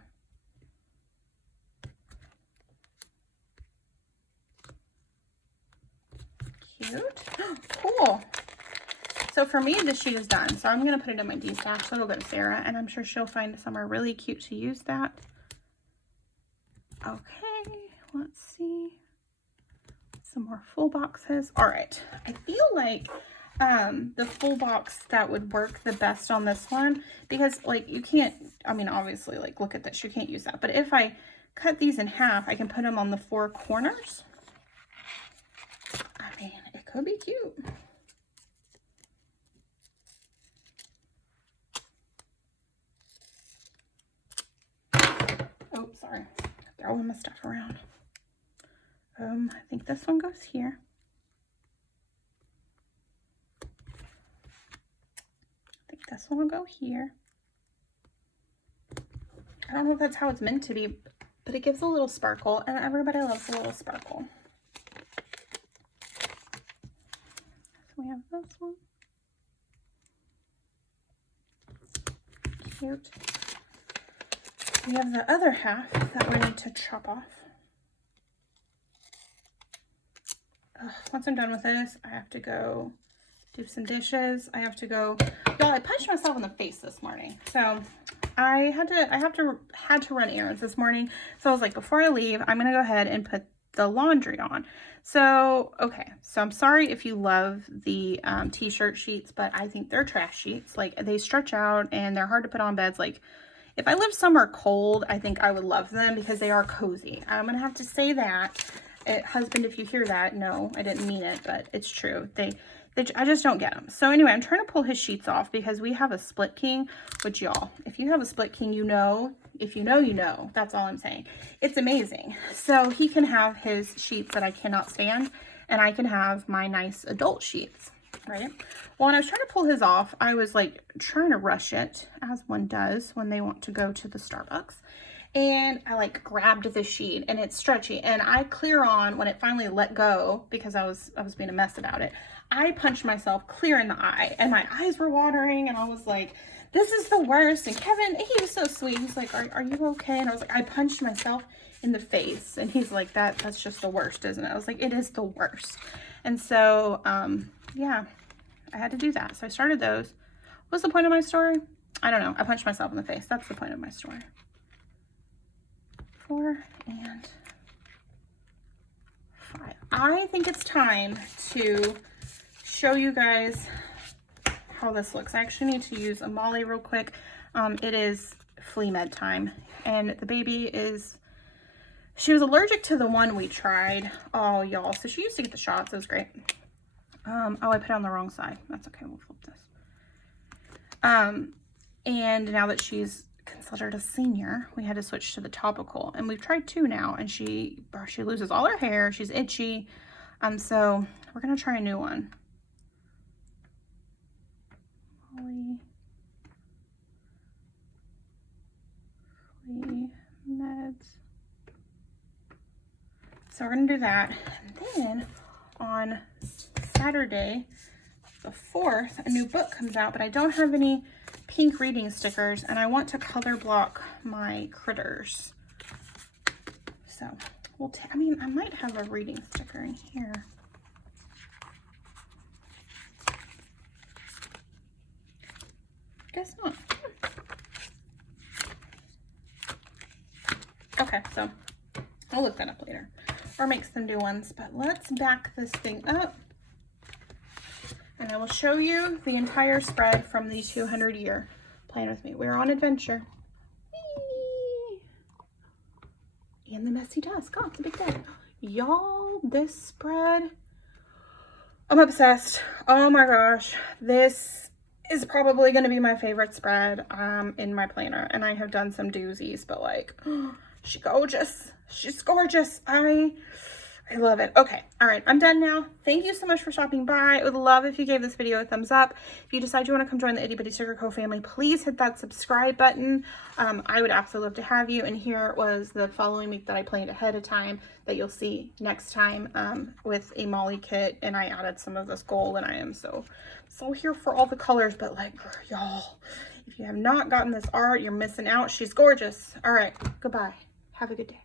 Cute. Cool. So for me, the sheet is done. So I'm going to put it in my D-stash. So it'll go to Sarah, and I'm sure she'll find somewhere really cute to use that. Okay, let's see. Some more full boxes. All right. I feel like the full box that would work the best on this one, because like you can't, I mean, obviously, like look at this, you can't use that. But if I cut these in half, I can put them on the 4 corners. I mean, it could be cute. Oh, sorry. Throwing my stuff around. I think this one goes here. I think this one will go here. I don't know if that's how it's meant to be, but it gives a little sparkle, and everybody loves a little sparkle. So we have this one. Cute. We have the other half that we need to chop off. Once I'm done with this, I have to go do some dishes. I have to go, y'all, I punched myself in the face this morning. So I had to run errands this morning. So I was like, before I leave, I'm going to go ahead and put the laundry on. So, okay. So I'm sorry if you love the t-shirt sheets, but I think they're trash sheets. Like they stretch out and they're hard to put on beds. Like if I lived somewhere cold, I think I would love them because they are cozy. I'm going to have to say that. Husband, if you hear that, no, I didn't mean it, but it's true. I just don't get them. So anyway, I'm trying to pull his sheets off because we have a split king, which y'all, if you have a split king, you know, if you know, you know, that's all I'm saying. It's amazing. So he can have his sheets that I cannot stand, and I can have my nice adult sheets, right? Well, when I was trying to pull his off, I was like trying to rush it, as one does when they want to go to the Starbucks. And I like grabbed the sheet and it's stretchy, and I clear on when it finally let go because I was being a mess about it. I punched myself clear in the eye and my eyes were watering, and I was like, this is the worst. And Kevin, he was so sweet. He's like, are you okay? And I was like, I punched myself in the face. And he's like, that's just the worst, isn't it? I was like, it is the worst. And so, yeah, I had to do that. So I started those. What's the point of my story? I don't know. I punched myself in the face. That's the point of my story. 4 and 5. I think it's time to show you guys how this looks. I actually need to use a Molly real quick. It is flea med time, and the baby she was allergic to the one we tried. Oh, y'all. So she used to get the shots. It was great. Oh, I put it on the wrong side. That's okay. We'll flip this. And now that she's considered a senior, we had to switch to the topical, and we've tried 2 now, and she loses all her hair. She's itchy. So we're gonna try a new one. Molly flea meds. So we're gonna do that, and then on Saturday the 4th, a new book comes out, but I don't have any pink reading stickers, and I want to color block my critters. So I mean, I might have a reading sticker in here. Guess not. Okay, so I'll look that up later, or make some new ones, but let's back this thing up. And I will show you the entire spread from the 200-year. Plan with me. We're on adventure. Whee! in the messy desk. Oh, it's a big day. Y'all, this spread, I'm obsessed. Oh my gosh. This is probably going to be my favorite spread in my planner. And I have done some doozies, but like, she's gorgeous. She's gorgeous. I love it. Okay. All right. I'm done now. Thank you so much for stopping by. I would love if you gave this video a thumbs up. If you decide you want to come join the Itty Bitty Sticker Co family, please hit that subscribe button. I would absolutely love to have you. And here was the following week that I planned ahead of time that you'll see next time with a Molly kit. And I added some of this gold, and I am so here for all the colors. But like, y'all, if you have not gotten this art, you're missing out. She's gorgeous. All right. Goodbye. Have a good day.